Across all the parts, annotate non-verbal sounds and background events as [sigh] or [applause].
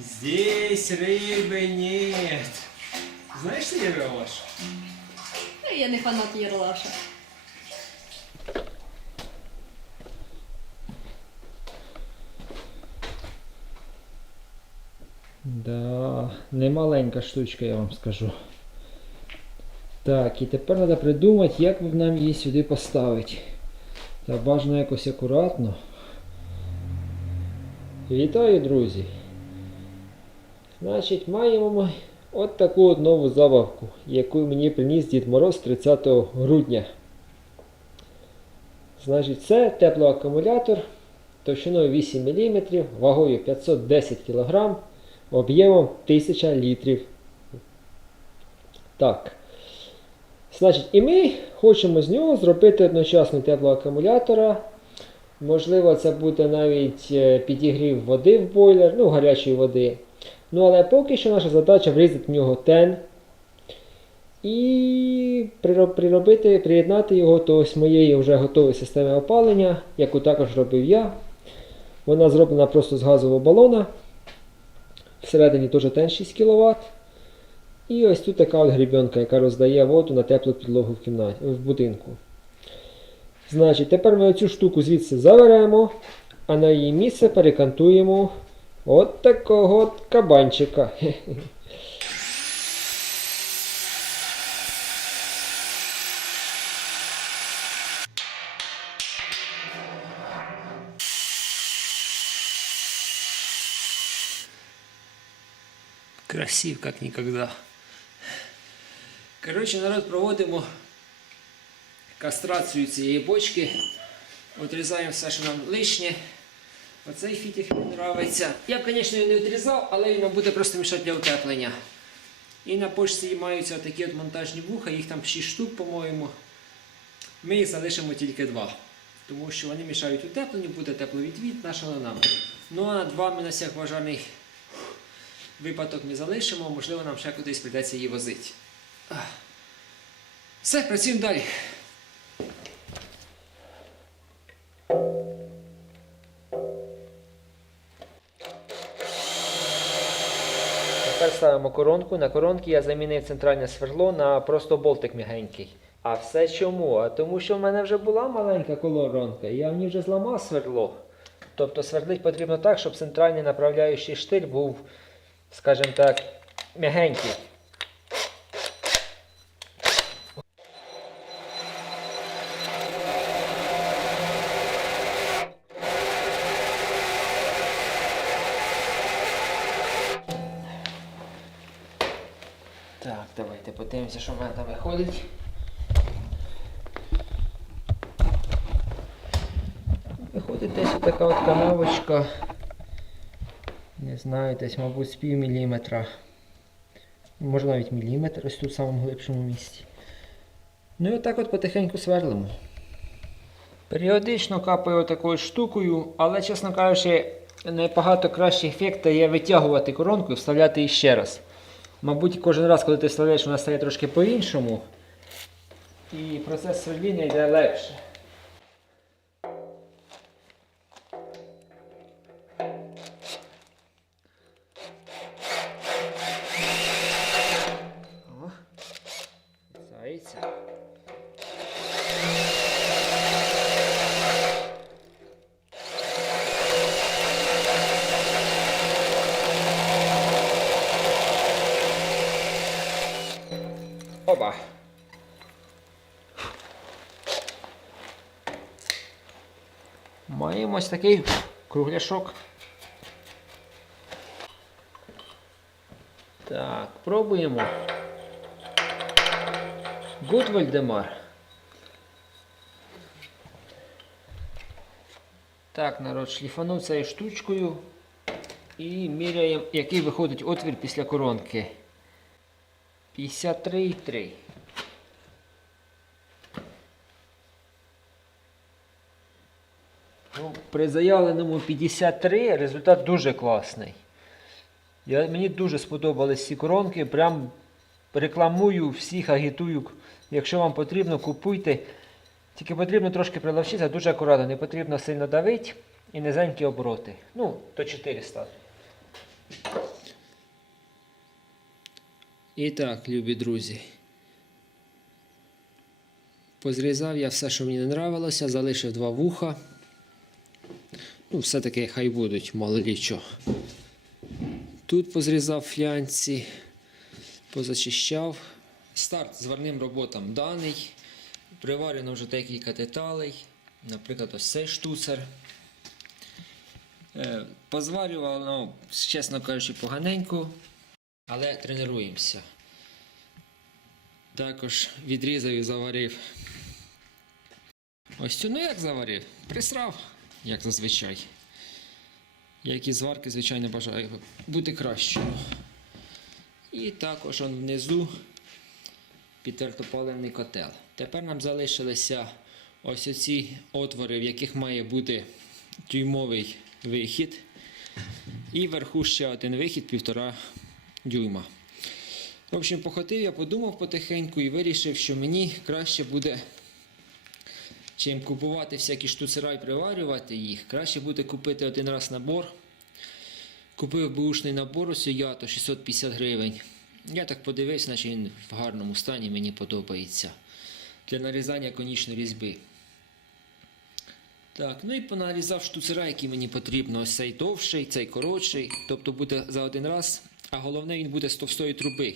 Здесь рыбы нет. Знаешь, что я Леш? Ну, Я не фанат Єрлаша. Да, не маленька штучка, я вам скажу. Так, і тепер треба придумати, як нам її сюди поставити. Та бажано якось акуратно. Вітаю, друзі! Значить, маємо ми от таку от нову забавку, яку мені приніс Дід Мороз 30 грудня. Значить, це теплоакумулятор товщиною 8 мм, вагою 510 кг, об'ємом 1000 літрів. Так. Значить, і ми хочемо з нього зробити одночасно теплоакумулятора. Можливо, це буде навіть е, підігрів води в бойлер, ну, гарячої води. Ну, але поки що наша задача врізати в нього тен і приробити, приєднати його до ось моєї вже готової системи опалення, яку також робив я. Вона зроблена просто з газового балона. Всередині теж тен 6 кВт. І ось тут така от грібенка, яка роздає воду на теплу підлогу в кімнаті, в будинку. Значить, тепер ми цю штуку звідси заберемо, а на її місце перекантуємо от такого от кабанчика. Красив, как никогда. Коротше, народ проводимо кастрацію цієї бочки. Отрізаємо все, що нам лишнє. Оцей фітик мені подобається. Я б, звісно, його не відрізав, але він буде просто мішати для утеплення. І на почці маються такі от монтажні вуха, їх там 6 штук, по-моєму. Ми їх залишимо тільки два. Тому що вони мішають утепленню, буде тепловідвід, нашого нам. Ну а два ми на всяк бажаний випадок ми залишимо, можливо, нам ще кудись прийдеться її возити. Все, працюємо далі. Ставимо коронку. На коронки я замінив центральне сверло на просто болтик м'ягенький. А все чому? Тому що в мене вже була маленька колоронка, я в ній вже зламав сверло. Тобто сверлити потрібно так, щоб центральний направляючий штиль був, скажімо так, м'ягенький. Подивимося, що в мене там виходить. Виходить десь така от канавочка. Не знаю, десь, мабуть, з пів міліметра. Може навіть міліметр, ось тут в самому глибшому місці. Ну і отак от потихеньку сверлимо. Періодично капаю такою штукою, але, чесно кажучи, набагато кращий ефект є витягувати коронку і вставляти її ще раз. Мабуть, кожен раз, коли ти вставляєш, вона стає трошки по-іншому. І процес сверління йде легше. Ось такий кругляшок. Так, пробуємо. Гуд Вальдемар. Так, народ, шліфанув цією штучкою і міряємо, який виходить отвір після коронки. 53,3. При заявленому 53 результат дуже класний. Я, мені дуже сподобались ці коронки. Прям рекламую всіх, агітую. Якщо вам потрібно, купуйте. Тільки потрібно трошки приловчитися, дуже акуратно, не потрібно сильно давити і низенькі обороти. Ну, то 400. І так, любі друзі. Позрізав я все, що мені не нравилося, залишив два вуха. Ну, все-таки хай будуть, мало лі що. Тут позрізав флянці, позачищав. Старт зварним роботам даний. Приварено вже декілька деталей. Наприклад, ось цей штуцер. Е, Позварював, ну, чесно кажучи, поганенько, але тренуємося. Також відрізав і заварив. Ось цю, ну як заварив? Присрав, як зазвичай. Як і зварки, звичайно, бажаю бути кращою. І також внизу підтертопалений котел. Тепер нам залишилися ось оці отвори, в яких має бути дюймовий вихід. І вверху ще один вихід півтора дюйма. В общем, походив, я подумав потихеньку і вирішив, що мені краще буде, чим купувати всякі штуцера і приварювати їх, краще буде купити один раз набор. Купив бушний набор ось ято 650 гривень. Я так подивився, наче він в гарному стані, мені подобається. Для нарізання конічної різьби. Так, ну і понарізав штуцера, які мені потрібно. Ось цей довший, цей коротший. Тобто буде за один раз. А головне, він буде з товстої труби.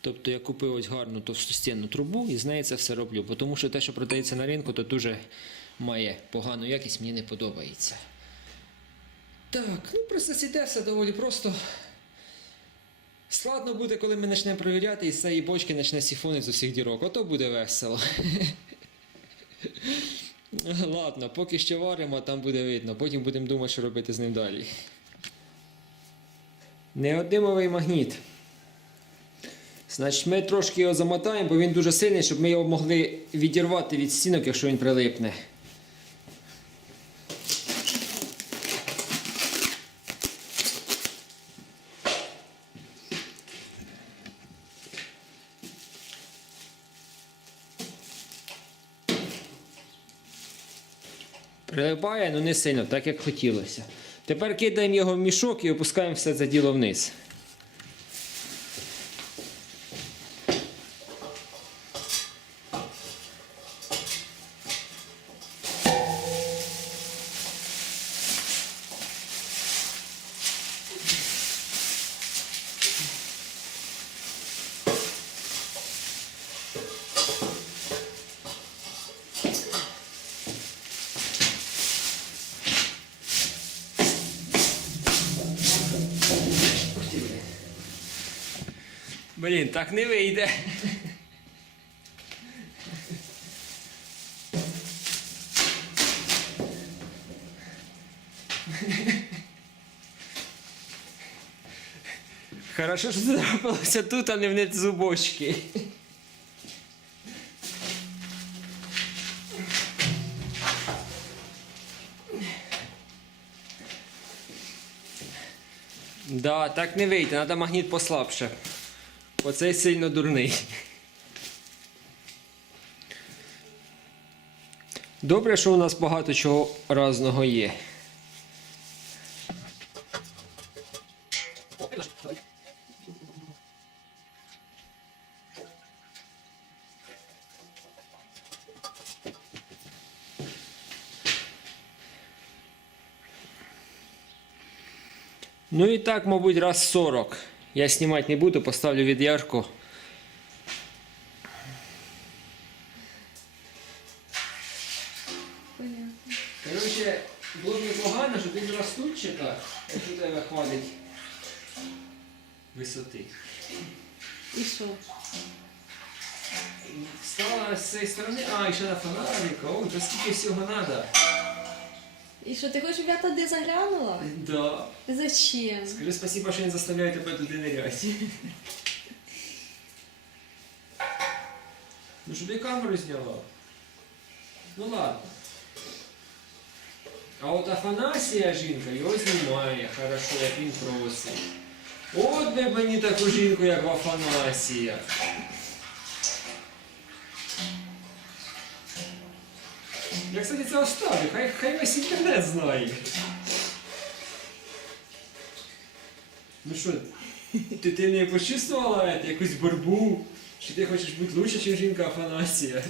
Тобто я купив ось гарну товстостінну трубу і з неї це все роблю. Бо Тому що те, що продається на ринку, то дуже має погану якість, мені не подобається. Так, ну процес іде все доволі просто. Складно буде, коли ми почнемо перевіряти і з цієї бочки почне сіфонити з усіх дірок. Ото буде весело. [laughs] Ладно, поки що варимо, а там буде видно. Потім будемо думати, що робити з ним далі. Неодимовий магніт. Значить, ми трошки його замотаємо, бо він дуже сильний, щоб ми його могли відірвати від стінок, якщо він прилипне. Прилипає, але не сильно, так як хотілося. Тепер кидаємо його в мішок і опускаємо все це діло вниз. Блін, так не вийде. Хорошо, що це трапилося тут, а не в зубочки. Да, так не вийде, треба магніт послабше. Оцей сильно дурний. Добре, що у нас багато чого разного є. Ну і так, мабуть, раз 40. Я знімати не буду, поставлю від ярку. Понятно. Коротше, було б непогано, щоб він ростуччика, якщо тебе хватить висоти. І що? Стала з цієї сторони, а, і ще на фонарика, ой, то скільки всього треба. І що, ти хочеш, щоб я туди заглянула? Да. Зачем? Скажи спасибо, що не заставляю тебе туди ниряти. Ну, щоб я камеру зняла. Ну ладно. А от Афанасія жінка його знімає, хорошо, як він просить. От би мені таку жінку, як в Афанасія. Я, кстати, це оставлю, хай, хай весь інтернет знає. Ну що, ти, ти не почувствувала якусь борьбу? Чи ти хочеш бути лучше, ніж жінка Афанасія?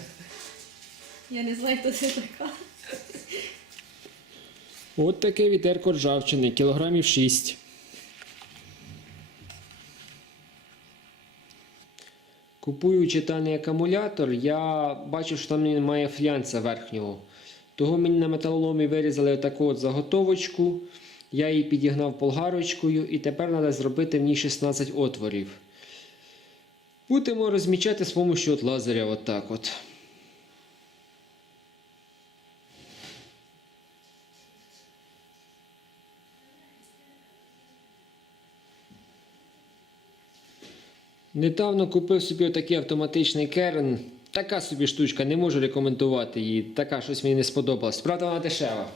Я не знаю, хто це така. От таке відерко ржавчини, кілограмів 6. Купуючи читальний акумулятор, я бачу, що там немає флянця верхнього. Того мені на металоломі вирізали таку от заготовочку. Я її підігнав полгарочкою і тепер треба зробити в ній 16 отворів. Будемо розмічати з допомогою от лазеря. Отак от. Недавно купив собі отакий автоматичний керн. Така собі штучка, не можу рекомендувати її. Така щось мені не сподобалась. Правда, вона дешева.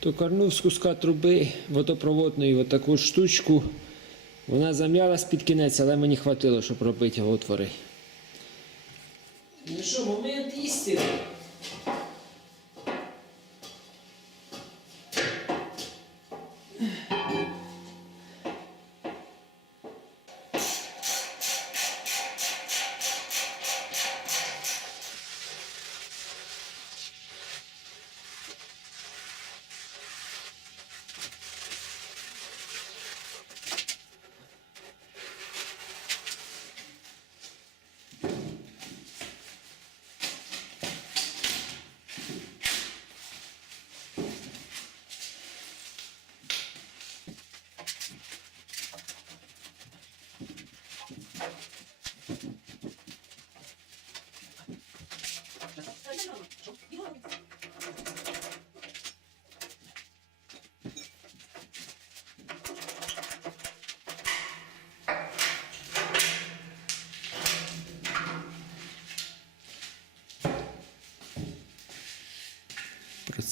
Токарнув з куска труби водопроводної отаку штучку. Вона зам'ялась під кінець, але мені хватило, щоб робити отвори.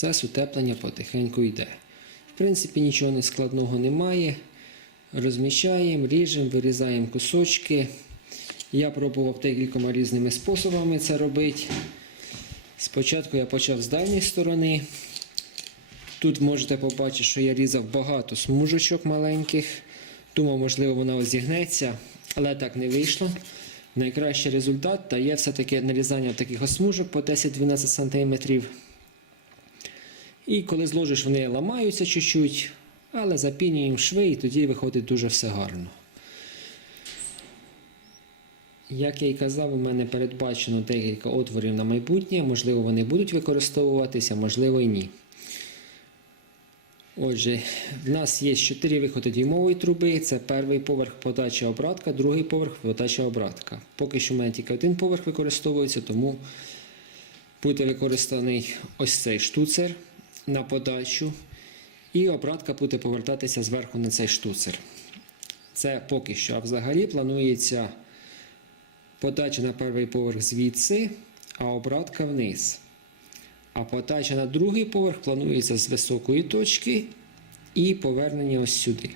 Процес утеплення потихеньку йде. В принципі, нічого не складного немає. Розміщаємо, ріжемо, вирізаємо кусочки. Я пробував декількома різними способами це робити. Спочатку я почав з дальньої сторони. Тут можете побачити, що я різав багато смужечок маленьких. Думав, можливо, вона зігнеться, але так не вийшло. Найкращий результат дає все-таки нарізання таких смужок по 10-12 см. І коли зложиш, вони ламаються чуть-чуть, але запінюємо шви і тоді виходить дуже все гарно. Як я й казав, у мене передбачено декілька отворів на майбутнє. Можливо, вони будуть використовуватися, можливо і ні. Отже, в нас є 4 виходи дюймової труби. Це перший поверх подача обратка, другий поверх подача обратка. Поки що в мене тільки один поверх використовується, тому буде використаний ось цей штуцер на подачу. І обратка буде повертатися зверху на цей штуцер. Це поки що. А взагалі планується подача на перший поверх звідси, а обратка вниз. А подача на другий поверх планується з високої точки і повернення ось сюди.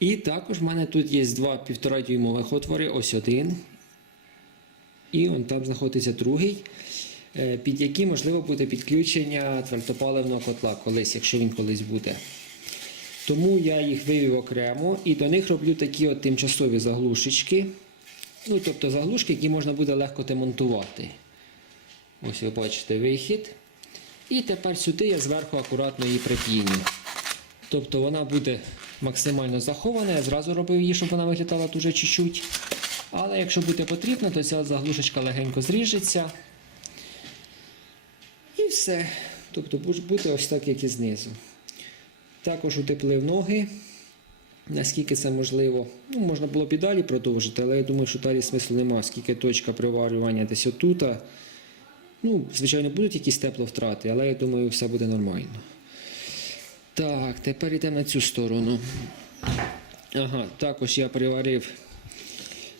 І також в мене тут є два 1,5 дюймових отвори, ось один. І он там знаходиться другий, під який можливо буде підключення твердопаливного котла колись, якщо він колись буде. Тому я їх вивів окремо і до них роблю такі от тимчасові заглушечки. Ну, тобто заглушки, які можна буде легко демонтувати. Ось ви бачите вихід. І тепер сюди я зверху акуратно її прип'їню. Тобто вона буде максимально захована. Я зразу робив її, щоб вона виглядала дуже чуть-чуть. Але якщо буде потрібно, то ця заглушечка легенько зріжеться. Все. Тобто буде- буде ось так, як і знизу. Також утеплив ноги. Наскільки це можливо, ну, можна було б і далі продовжити, але я думаю, що далі смислу немає, оскільки точка приварювання десь отута. Ну, звичайно, будуть якісь тепловтрати, але я думаю, все буде нормально. Так, тепер йдемо на цю сторону. Ага, також я приварив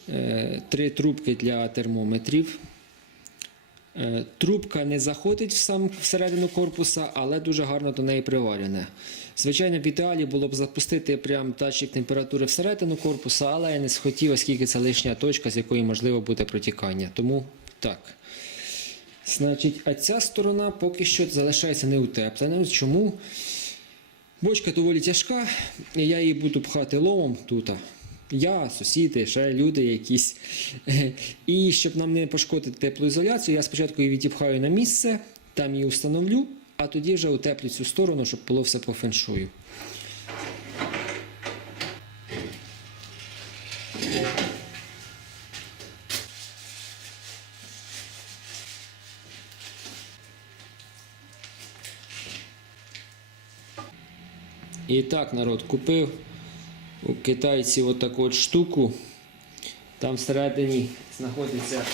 е, три трубки для термометрів. Е, Трубка не заходить в сам всередину корпуса, але дуже гарно до неї приварена. Звичайно, в ідеалі було б запустити прям датчик температури всередину корпуса, але я не схотів, оскільки це лишня точка, з якої можливо буде протікання. Тому так. Значить, а ця сторона поки що залишається неутепленою. Чому? Бочка доволі тяжка, я її буду пхати ломом тут. Я, сусіди, ще люди якісь. [laughs] І щоб нам не пошкодити теплоізоляцію, я спочатку її відіпхаю на місце, там її встановлю, а тоді вже утеплю цю сторону, щоб було все по феншую. І так, народ, купив у китайців отаку от штуку. Там всередині знаходиться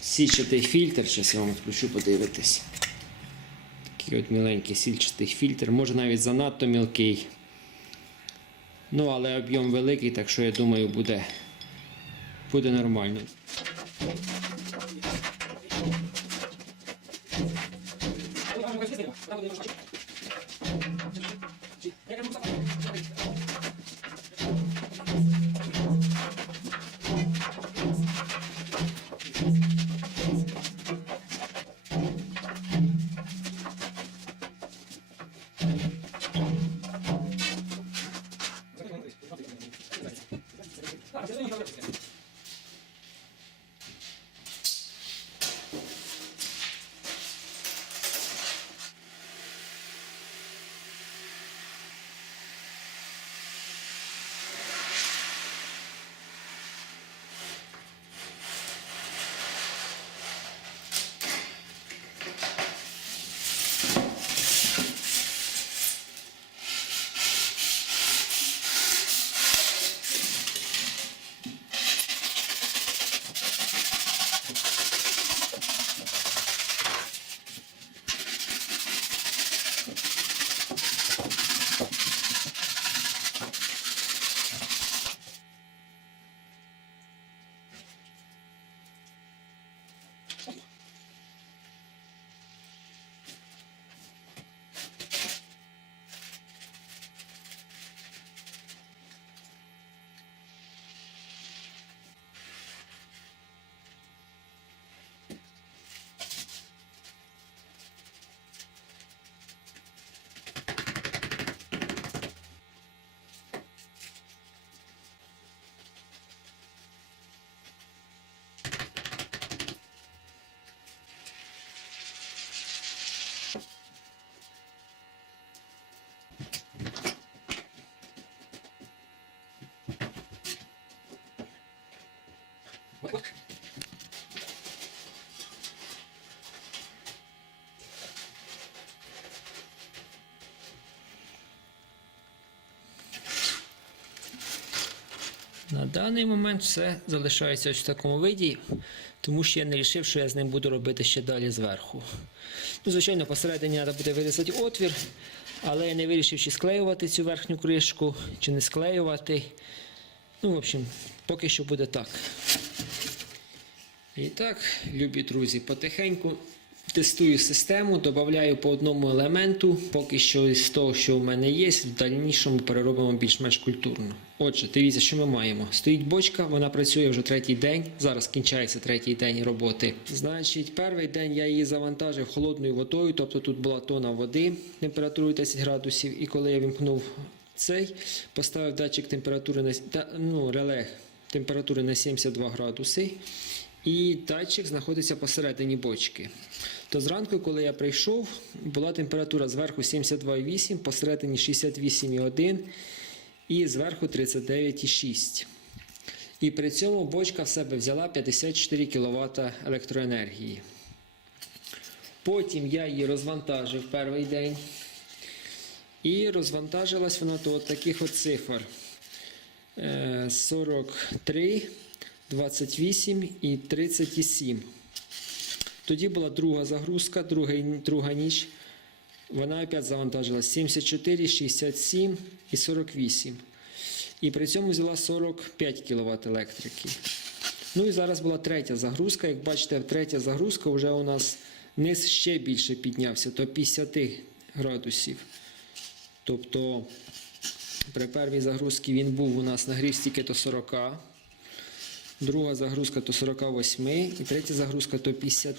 сільчатий фільтр. Зараз я вам включу подивитись. Такий от міленький сільчатий фільтр, може навіть занадто мілкий. Ну, але об'єм великий, так що я думаю, буде, буде нормально. На даний момент все залишається ось в такому виді, тому що я не вирішив, що я з ним буду робити ще далі зверху. Ну, звичайно, посередині треба буде вирізати отвір, але я не вирішив, чи склеювати цю верхню кришку, чи не склеювати. Ну, в общем, поки що буде так. І так, любі друзі, потихеньку тестую систему, додаю по одному елементу, поки що із того, що в мене є, в дальнішому переробимо більш-менш культурно. Отже, дивіться, що ми маємо. Стоїть бочка, вона працює вже третій день. Зараз кінчається третій день роботи. Значить, перший день я її завантажив холодною водою, тобто тут була тона води температурою 10 градусів. І коли я вімкнув цей, поставив датчик температури на ну, реле температури на 72 градуси. І датчик знаходиться посередині бочки. То зранку, коли я прийшов, була температура зверху 72,8, посередині 68,1 і зверху 39,6. І при цьому бочка в себе взяла 54 кВт електроенергії. Потім я її розвантажив перший день. І розвантажилась вона до таких от цифр. Е, 43, 28 і 37. Тоді була друга загрузка, другий, друга ніч. Вона опять завантажилась 74, 67 і 48. І при цьому взяла 45 кВт електрики. Ну і зараз була третя загрузка. Як бачите, третя загрузка вже у нас низ ще більше піднявся до 50 градусів. Тобто при першій загрузці він був у нас нагрів стільки до 40, друга загрузка до 48 і третя загрузка до 50.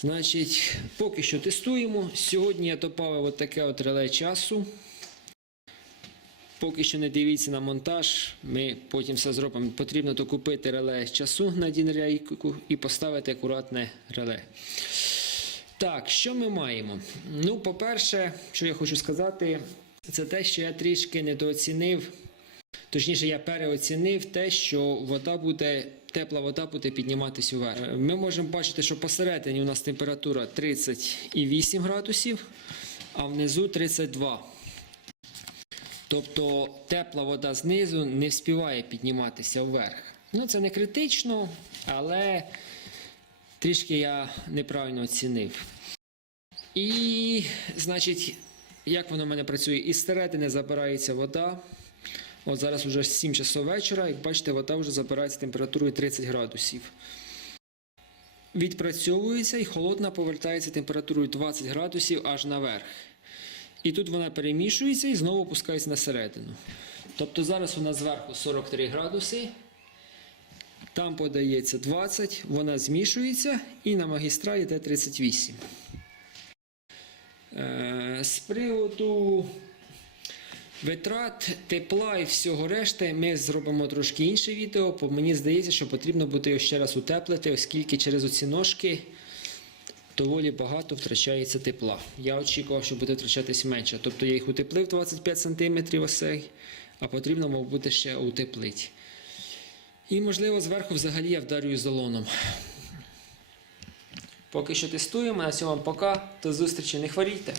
Значить, поки що тестуємо. Сьогодні я додав от таке от реле часу. Поки що не дивіться на монтаж, ми потім все зробимо. Потрібно докупити реле часу на один рейку і поставити акуратне реле. Так, що ми маємо? Ну, по-перше, що я хочу сказати, це те, що я трішки недооцінив. Точніше, я переоцінив те, що вода буде, тепла вода буде підніматися вверх. Е, Ми можемо бачити, що посередині у нас температура 38 градусів, а внизу 32. Тобто тепла вода знизу не вспіває підніматися вверх. Ну, це не критично, але трішки я неправильно оцінив. І, значить, як воно в мене працює? Із середини забирається вода. От зараз вже 7 часов вечора, як бачите, вода вже забирається температурою 30 градусів. Відпрацьовується і холодна повертається температурою 20 градусів аж наверх. І тут вона перемішується і знову опускається на середину. Тобто зараз нас зверху 43 градуси, там подається 20, вона змішується і на магістралі йде 38. Е, З приводу витрат, тепла і всього решти ми зробимо трошки інше відео, бо мені здається, що потрібно буде його ще раз утеплити, оскільки через оці ножки доволі багато втрачається тепла. Я очікував, що буде втрачатись менше. Тобто я їх утеплив 25 см осей, а потрібно, мав бути ще утеплити. І, можливо, зверху взагалі я вдарю ізолоном. Поки що тестуємо, на цьому пока. До зустрічі, не хворійте.